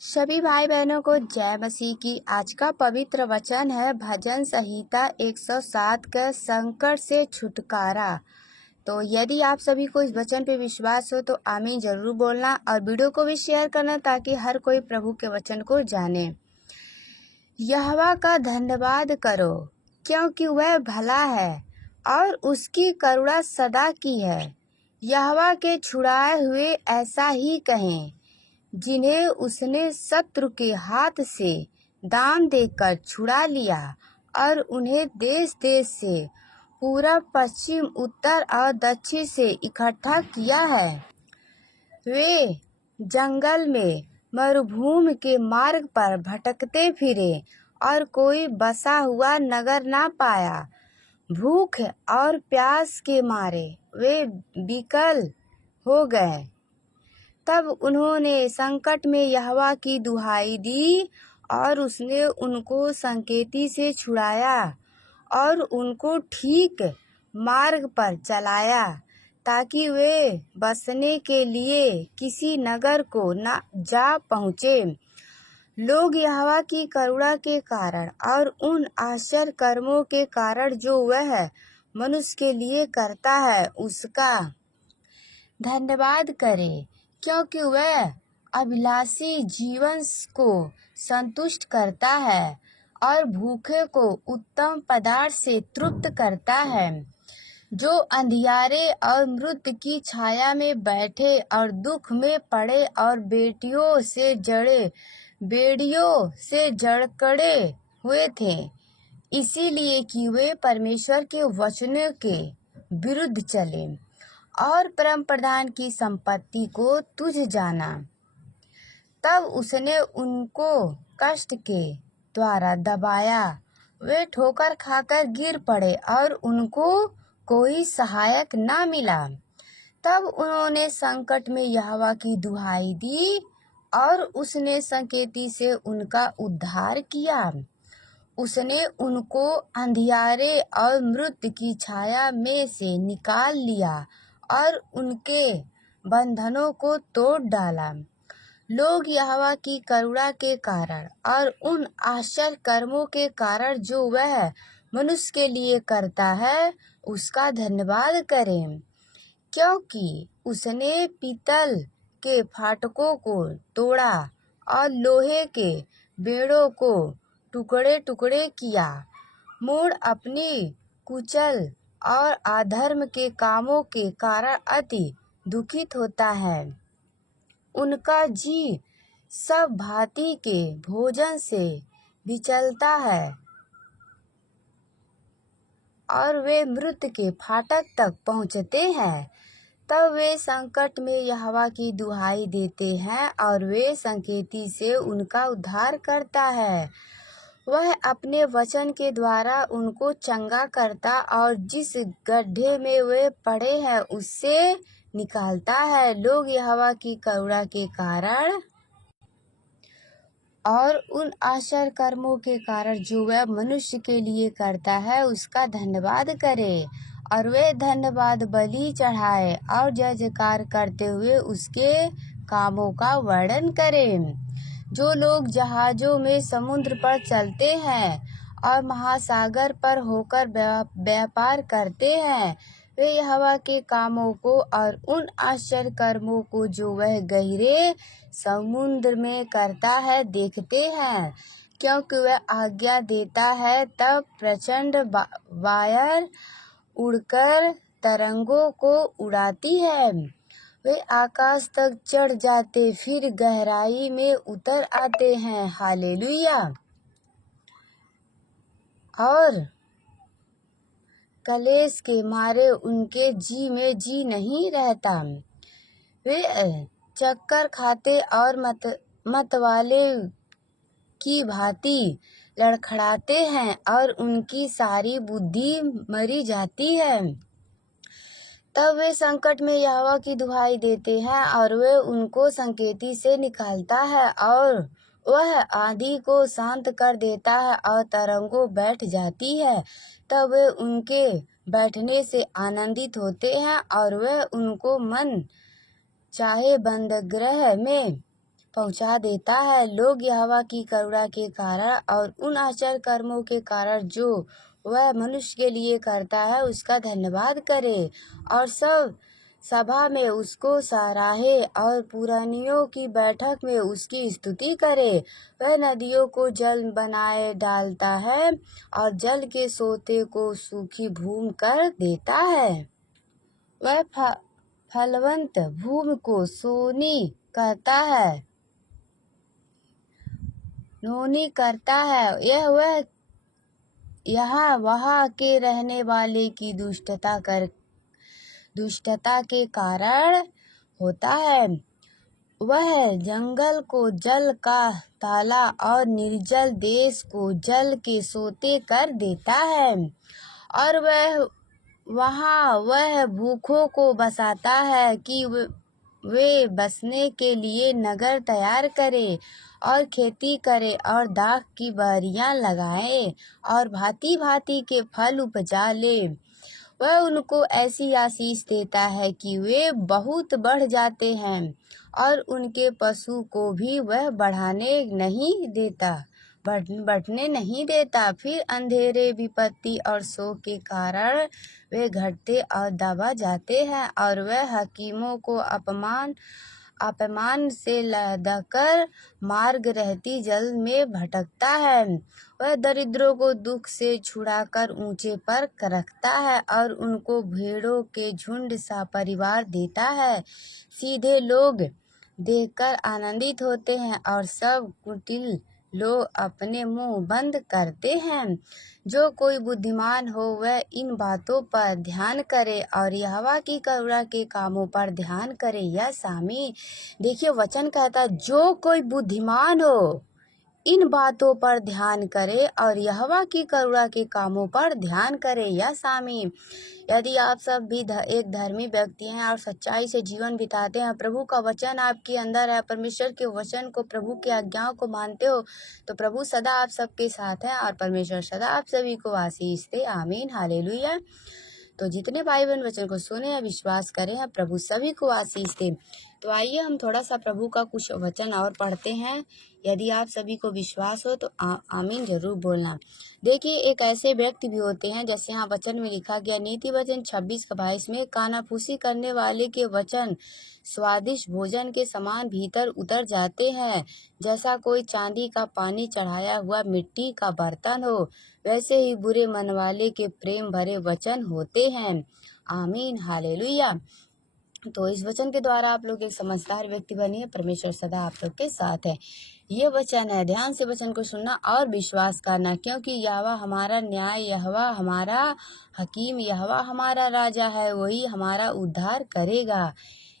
सभी भाई बहनों को जय मसीह की। आज का पवित्र वचन है भजन संहिता 107 का संकट से छुटकारा। तो यदि आप सभी को इस वचन पे विश्वास हो तो आमीन जरूर बोलना और वीडियो को भी शेयर करना ताकि हर कोई प्रभु के वचन को जाने। यहोवा का धन्यवाद करो क्योंकि वह भला है और उसकी करुणा सदा की है। यहोवा के छुड़ाए हुए ऐसा ही कहें जिन्हें उसने शत्रु के हाथ से दाम देकर छुड़ा लिया और उन्हें देश देश से पूरब पश्चिम उत्तर और दक्षिण से इकट्ठा किया है। वे जंगल में मरुभूमि के मार्ग पर भटकते फिरे और कोई बसा हुआ नगर ना पाया। भूख और प्यास के मारे वे विकल हो गए। तब उन्होंने संकट में यहोवा की दुहाई दी और उसने उनको संकेती से छुड़ाया और उनको ठीक मार्ग पर चलाया ताकि वे बसने के लिए किसी नगर को न जा पहुँचे। लोग यहोवा की करुणा के कारण और उन आश्चर्य कर्मों के कारण जो वह मनुष्य के लिए करता है उसका धन्यवाद करें, क्योंकि वह अभिलाषी जीवन को संतुष्ट करता है और भूखे को उत्तम पदार्थ से तृप्त करता है। जो अंधियारे और मृत्यु की छाया में बैठे और दुख में पड़े और बेड़ियों से जकड़े हुए थे, इसीलिए कि वे परमेश्वर के वचनों के विरुद्ध चले और परम प्रधान की संपत्ति को तुझ जाना। तब उसने उनको कष्ट के द्वारा दबाया। वे ठोकर खाकर गिर पड़े और उनको कोई सहायक ना मिला। तब उन्होंने संकट में यहोवा की दुहाई दी और उसने संकेती से उनका उद्धार किया। उसने उनको अंधियारे और मृत्यु की छाया में से निकाल लिया और उनके बंधनों को तोड़ डाला। लोग यहोवा की करुणा के कारण और उन आश्चर्य कर्मों के कारण जो वह मनुष्य के लिए करता है उसका धन्यवाद करें, क्योंकि उसने पीतल के फाटकों को तोड़ा और लोहे के बेड़ों को टुकड़े टुकड़े किया। मूढ़ अपनी कुचल और अधर्म के कामों के कारण अति दुखित होता है। उनका जी सब भांति के भोजन से विचलता है और वे मृत्यु के फाटक तक पहुँचते हैं। तब वे संकट में यहोवा की दुहाई देते हैं और वे संकेती से उनका उद्धार करता है। वह अपने वचन के द्वारा उनको चंगा करता और जिस गड्ढे में वे पड़े हैं उससे निकालता है। लोग यहोवा की करुणा के कारण और उन आश्चर्य कर्मों के कारण जो वह मनुष्य के लिए करता है उसका धन्यवाद करे और वे धन्यवाद बलि चढ़ाए और जय जयकार करते हुए उसके कामों का वर्णन करें। जो लोग जहाजों में समुद्र पर चलते हैं और महासागर पर होकर व्यापार करते हैं, वे यहोवा के कामों को और उन आश्चर्य कर्मों को जो वह गहरे समुद्र में करता है देखते हैं, क्योंकि वह आज्ञा देता है तब प्रचंड वायर उड़कर तरंगों को उड़ाती है। वे आकाश तक चढ़ जाते फिर गहराई में उतर आते हैं। हालेलुया। और कलेश के मारे उनके जी में जी नहीं रहता। वे चक्कर खाते और मतवाले की भांति लड़खड़ाते हैं और उनकी सारी बुद्धि मरी जाती है। तब वे संकट में यहोवा की दुहाई देते हैं और वे उनको संकेती से निकालता है और वह आंधी को शांत कर देता है और तरंगों बैठ जाती है। तब वे उनके बैठने से आनंदित होते हैं और वे उनको मन चाहे बंदरगाह में पहुंचा देता है। लोग यहोवा की करुणा के कारण और उन आश्चर्य कर्मों के कारण जो वह मनुष्य के लिए करता है उसका धन्यवाद करे और सब सभा में उसको सराहे और पुरानियों की बैठक में उसकी स्तुति करे। वह नदियों को जल बनाए डालता है और जल के सोते को सूखी भूमि कर देता है। वह फलवंत भूमि को सोनी करता है। यह वह यहाँ वहाँ के रहने वाले की दुष्टता के कारण होता है। वह जंगल को जल का ताला और निर्जल देश को जल के सोते कर देता है। और वह भूखों को बसाता है कि वे बसने के लिए नगर तैयार करे और खेती करे और दाख की बहरियां लगाए और भांति भांति के फल उपजा ले। वह उनको ऐसी आशीष देता है कि वे बहुत बढ़ जाते हैं और उनके पशु को भी वह बढ़ने नहीं देता। फिर अंधेरे, विपत्ति और शोक के कारण वे घटते और दबा जाते हैं और वह हकीमों को अपमान से लदकर मार्ग रहती जल में भटकता है। वह दरिद्रों को दुख से छुड़ाकर ऊंचे पर रखता है और उनको भेड़ों के झुंड सा परिवार देता है। सीधे लोग देखकर आनंदित होते हैं और सब कुटिल लोग अपने मुंह बंद करते हैं। जो कोई बुद्धिमान हो वह इन बातों पर ध्यान करे और यहोवा की करुणा के कामों पर ध्यान करे। यह सामी देखिए वचन कहता है जो कोई बुद्धिमान हो इन बातों पर ध्यान करे और यहोवा की करुणा के कामों पर ध्यान करे। यह सामी यदि आप सब भी एक धर्मी व्यक्ति हैं और सच्चाई से जीवन बिताते हैं, प्रभु का वचन आपके अंदर है, परमेश्वर के वचन को, प्रभु की आज्ञाओं को मानते हो, तो प्रभु सदा आप सबके साथ है और परमेश्वर सदा आप सभी को आशीष दे। आमीन, हालेलुया। तो जितने भाई बहन वचन को सुने या विश्वास करें हैं, प्रभु सभी को आशीष दे। तो आइए हम थोड़ा सा प्रभु का कुछ वचन और पढ़ते हैं। यदि आप सभी को विश्वास हो तो आमीन जरूर बोलना। देखिए एक ऐसे व्यक्ति भी होते हैं जैसे यहाँ वचन में लिखा गया, नीति वचन 26:22 में, कानाफूसी करने वाले के वचन स्वादिष्ट भोजन के समान भीतर उतर जाते हैं, जैसा कोई चांदी का पानी चढ़ाया हुआ मिट्टी का बर्तन हो, वैसे ही बुरे मन वाले के प्रेम भरे वचन होते हैं। आमीन, हालेलुया। तो इस वचन के द्वारा आप लोग एक समझदार व्यक्ति बनिए। परमेश्वर सदा आप लोग के साथ है। ये वचन है, ध्यान से वचन को सुनना और विश्वास करना, क्योंकि यहोवा हमारा न्याय, यहोवा हमारा हकीम, यहोवा हमारा राजा है, वही हमारा उद्धार करेगा।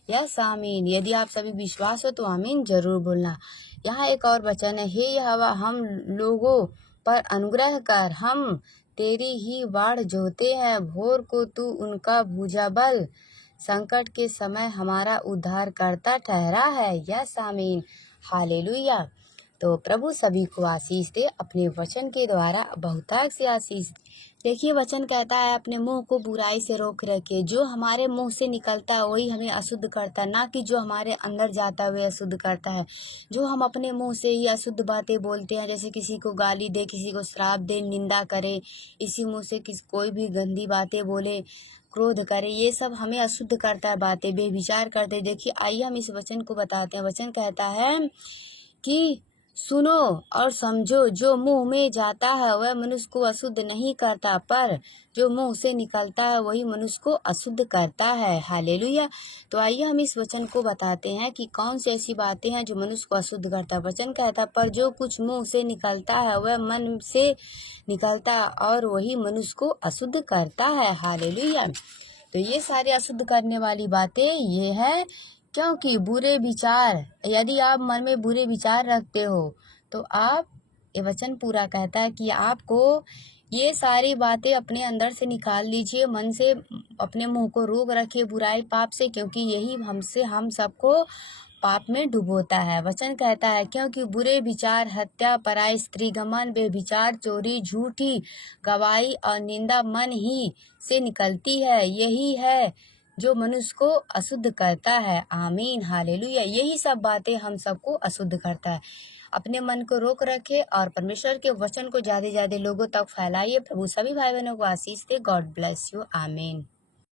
यस आमीन। यदि आप सभी विश्वास हो तो आमीन जरूर बोलना। यहाँ एक और वचन है, हे यहोवा हम लोगों पर अनुग्रह कर, हम तेरी ही बाढ़ जोते हैं, भोर को तू उनका भुजबल संकट के समय हमारा उद्धारकर्ता ठहरा है। यस आमीन, हालेलुया। तो प्रभु सभी को आशीष दे, अपने वचन के द्वारा बहुतायत से आशीष। देखिए वचन कहता है अपने मुंह को बुराई से रोक रखे। जो हमारे मुंह से निकलता है वही हमें अशुद्ध करता है, ना कि जो हमारे अंदर जाता है वह अशुद्ध करता है। जो हम अपने मुंह से ही अशुद्ध बातें बोलते हैं, जैसे किसी को गाली दे, किसी को श्राप दे, निंदा करे, इसी मुंह से कोई भी गंदी बातें बोले, क्रोध करे, ये सब हमें अशुद्ध करता है। बातें बेविचार करते। देखिए आइए हम इस वचन को बताते हैं। वचन कहता है कि सुनो और समझो, जो मुंह में जाता है वह मनुष्य को अशुद्ध नहीं करता, पर जो मुंह से निकलता है वही मनुष्य को अशुद्ध करता है। हालेलुया। तो आइए हम इस वचन को बताते हैं कि कौन सी ऐसी बातें हैं जो मनुष्य को अशुद्ध करता है। वचन कहता है पर जो कुछ मुंह से निकलता है वह मन से निकलता है और वही मनुष्य को अशुद्ध करता है। हालेलुया। तो ये सारी अशुद्ध करने वाली बातें ये है, क्योंकि बुरे विचार, यदि आप मन में बुरे विचार रखते हो तो आप, ये वचन पूरा कहता है कि आपको ये सारी बातें अपने अंदर से निकाल लीजिए, मन से अपने मुंह को रोक रखिए बुराई पाप से, क्योंकि यही हम सबको पाप में डुबोता है। वचन कहता है क्योंकि बुरे विचार, हत्या, पराई स्त्री गमन, बेविचार, चोरी, झूठी गवाही और निंदा मन ही से निकलती है, यही है जो मनुष्य को अशुद्ध करता है। आमीन, हालेलुया। यही सब बातें हम सबको अशुद्ध करता है। अपने मन को रोक रखे और परमेश्वर के वचन को ज़्यादा से ज़्यादा लोगों तक फैलाइए। प्रभु सभी भाई बहनों को आशीष दे। God bless you. आमीन।